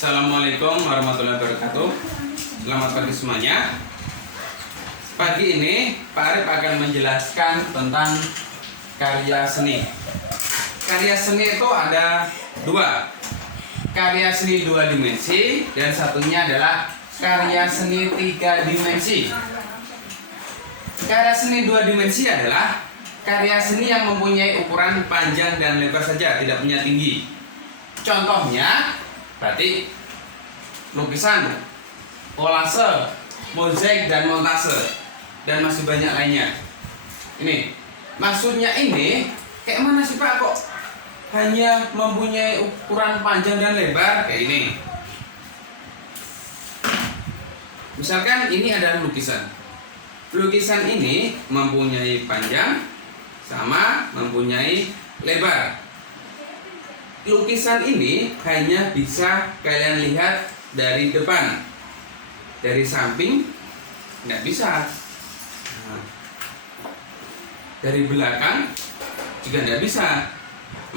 Assalamualaikum warahmatullahi wabarakatuh. Selamat pagi semuanya. Pagi ini Pak Arif akan menjelaskan tentang karya seni. Karya seni itu ada dua. Karya seni 2 dimensi dan satunya adalah karya seni 3 dimensi. Karya seni 2 dimensi adalah karya seni yang mempunyai ukuran panjang dan lebar saja, tidak punya tinggi. Contohnya batik, lukisan, kolase, mozaik dan montase, dan masih banyak lainnya. Ini maksudnya, ini kayak mana sih Pak, kok hanya mempunyai ukuran panjang dan lebar kayak ini? Misalkan ini adalah lukisan. Lukisan ini mempunyai panjang sama mempunyai lebar. Lukisan ini hanya bisa kalian lihat dari depan, dari samping nggak bisa. Dari belakang juga nggak bisa.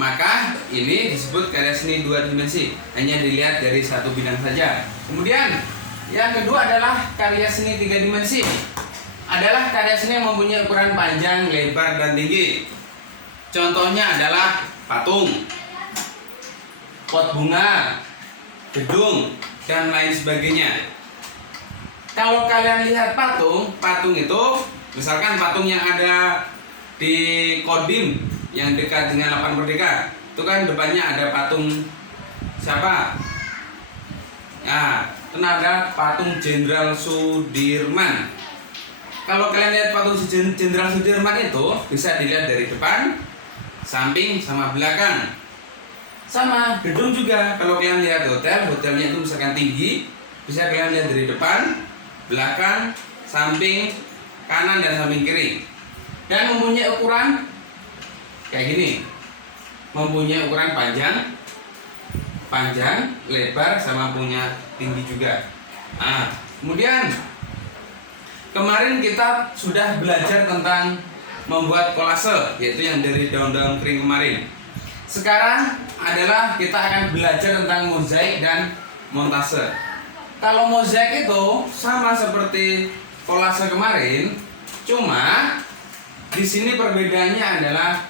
Maka ini disebut karya seni 2 dimensi, hanya dilihat dari satu bidang saja. Kemudian yang kedua adalah karya seni 3 dimensi. Adalah karya seni yang mempunyai ukuran panjang, lebar, dan tinggi. Contohnya adalah patung, pot bunga, gedung, dan lain sebagainya. Kalau kalian lihat patung itu, misalkan patung yang ada di Kodim yang dekat dengan Lapangan Merdeka, itu kan depannya ada patung siapa? Nah, itu ada patung Jenderal Sudirman. Kalau kalian lihat patung Jenderal Sudirman itu bisa dilihat dari depan, samping, sama belakang. Sama gedung juga, kalau kalian lihat hotelnya itu misalkan tinggi, bisa kalian lihat dari depan, belakang, samping, kanan, dan samping kiri. Dan mempunyai ukuran kayak gini, mempunyai ukuran panjang, lebar, sama punya tinggi juga. Nah, kemudian kemarin kita sudah belajar tentang membuat kolase, yaitu yang dari daun-daun kering kemarin. Sekarang adalah kita akan belajar tentang mozaik dan montase. Kalau mozaik itu sama seperti kolase kemarin, cuma di sini perbedaannya adalah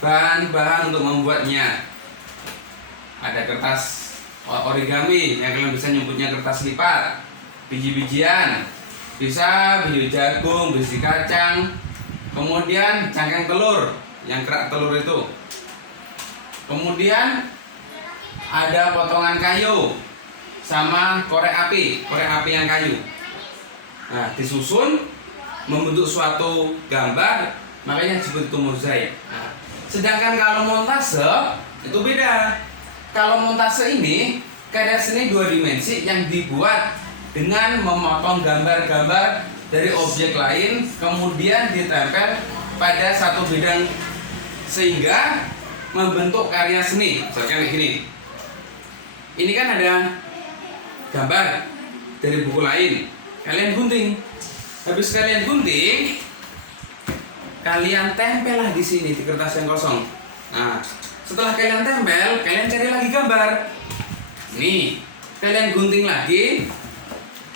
bahan-bahan untuk membuatnya. Ada kertas origami yang kalian bisa nyebutnya kertas lipat, biji-bijian, bisa biji jagung, biji kacang, kemudian cangkang telur yang kerak telur itu. Kemudian ada potongan kayu sama korek api yang kayu. Nah, disusun membentuk suatu gambar, makanya disebut itu mozaik. Nah, sedangkan kalau montase itu beda. Kalau montase ini karya seni 2 dimensi yang dibuat dengan memotong gambar-gambar dari objek lain, kemudian ditempel pada satu bidang sehingga membentuk karya seni. Misalkan kayak gini. Ini kan ada gambar dari buku lain. Kalian gunting. Habis kalian gunting, kalian tempel lah di sini di kertas yang kosong. Nah, setelah kalian tempel, kalian cari lagi gambar. Nih, kalian gunting lagi,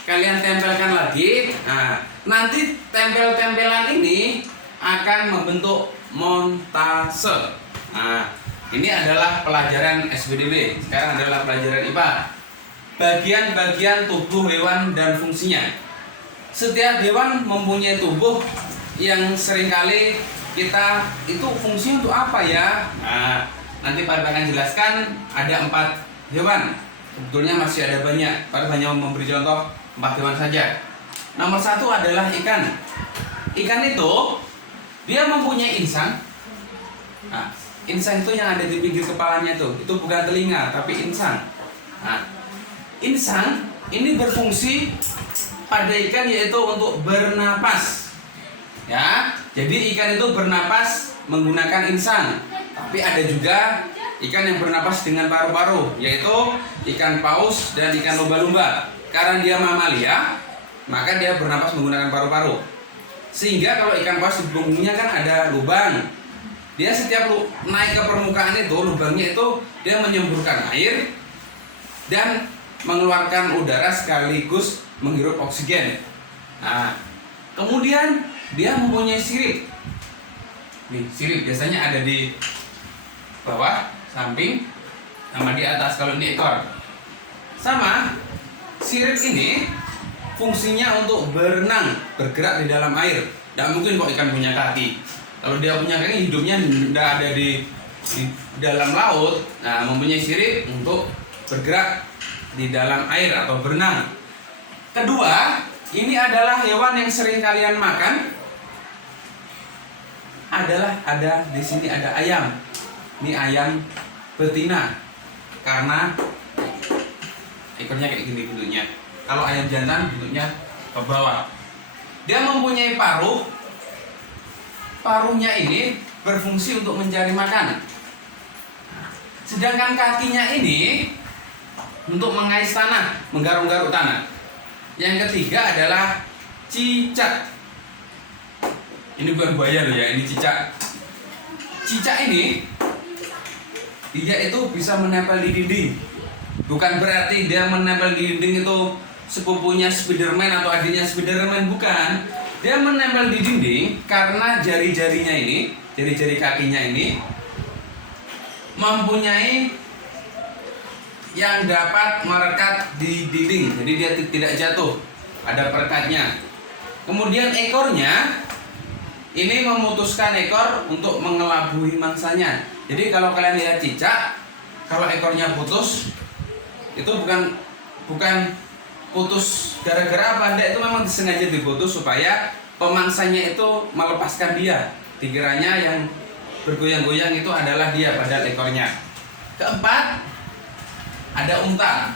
kalian tempelkan lagi. Nah, nanti tempel-tempelan ini akan membentuk montase. Nah, ini adalah pelajaran SBDB. Sekarang adalah pelajaran IPA. Bagian-bagian tubuh hewan dan fungsinya. Setiap hewan mempunyai tubuh yang seringkali kita itu fungsinya untuk apa ya? Nah, nanti Pak akan jelaskan ada 4 hewan. Sebetulnya masih ada banyak. Pak hanya memberi contoh 4 hewan saja. Nomor 1 adalah ikan. Ikan itu dia mempunyai insang. Nah, insang itu yang ada di pinggir kepalanya itu bukan telinga tapi insang. Nah, insang ini berfungsi pada ikan yaitu untuk bernapas. Ya, jadi ikan itu bernapas menggunakan insang. Tapi ada juga ikan yang bernapas dengan paru-paru, yaitu ikan paus dan ikan lumba-lumba. Karena dia mamalia, maka dia bernapas menggunakan paru-paru. Sehingga kalau ikan paus di punggungnya kan ada lubang. Dia setiap naik ke permukaan itu, lubangnya itu dia menyemburkan air dan mengeluarkan udara sekaligus menghirup oksigen. Nah, kemudian dia mempunyai sirip. Nih, sirip biasanya ada di bawah, samping, sama di atas kalau ini ekor. Sama, sirip ini fungsinya untuk berenang, bergerak di dalam air. Tidak mungkin kok ikan punya kaki. Kalau dia punya kaki, hidupnya tidak ada di dalam laut. Nah, mempunyai sirip untuk bergerak di dalam air atau berenang. Kedua, ini adalah hewan yang sering kalian makan. Ada di sini ada ayam. Ini ayam betina karena ekornya kayak gini bentuknya. Kalau ayam jantan bentuknya ke bawah. Dia mempunyai paruh. Paruhnya ini berfungsi untuk mencari makan. Sedangkan kakinya ini untuk mengais tanah, menggaruk-garuk tanah. Yang ketiga adalah cicak. Ini bukan buaya loh ya, ini cicak. Cicak ini dia itu bisa menempel di dinding. Bukan berarti dia menempel di dinding itu sepupunya Spiderman atau adiknya Spiderman, bukan. Dia menempel di dinding karena jari-jarinya ini, jari-jari kakinya ini mempunyai yang dapat merekat di dinding. Jadi dia tidak jatuh, ada perekatnya. Kemudian ekornya ini memutuskan ekor untuk mengelabui mangsanya. Jadi kalau kalian lihat cicak, kalau ekornya putus, itu bukan putus gara-gara apa, enggak, itu memang disengaja diputus supaya pemangsanya itu melepaskan dia. Dikiranya yang bergoyang-goyang itu adalah dia, padahal ekornya. Keempat, ada unta.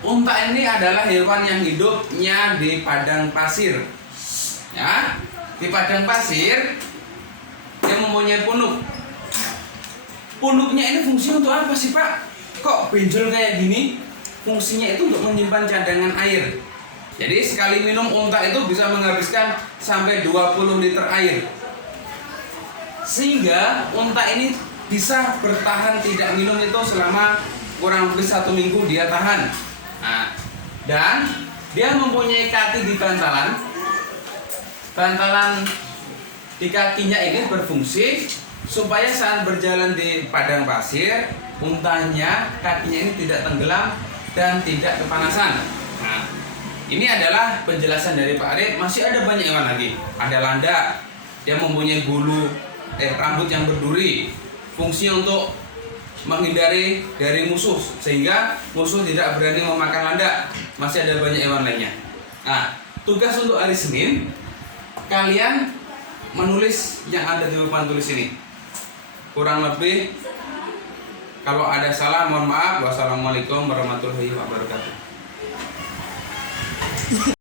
Unta ini adalah hewan yang hidupnya di padang pasir. Ya, di padang pasir dia mempunyai punuk. Punuknya ini fungsi untuk apa sih, Pak? Kok benjol kayak gini? Fungsinya itu untuk menyimpan cadangan air. Jadi sekali minum unta itu bisa menghabiskan sampai 20 liter air. Sehingga unta ini bisa bertahan tidak minum itu selama kurang lebih 1 minggu dia tahan. Nah, dan dia mempunyai kaki di bantalan. Bantalan di kakinya ini berfungsi supaya saat berjalan di padang pasir, untanya kakinya ini tidak tenggelam dan tidak kepanasan. Nah, ini adalah penjelasan dari Pak Arif. Masih ada banyak hewan lagi. Ada landak, dia mempunyai rambut yang berduri, fungsi untuk menghindari dari musuh sehingga musuh tidak berani memakan landak. Masih ada banyak hewan lainnya. Nah, tugas untuk hari Senin, kalian menulis yang ada di papan tulis ini. Kurang lebih, kalau ada salah mohon maaf. Wassalamualaikum warahmatullahi wabarakatuh.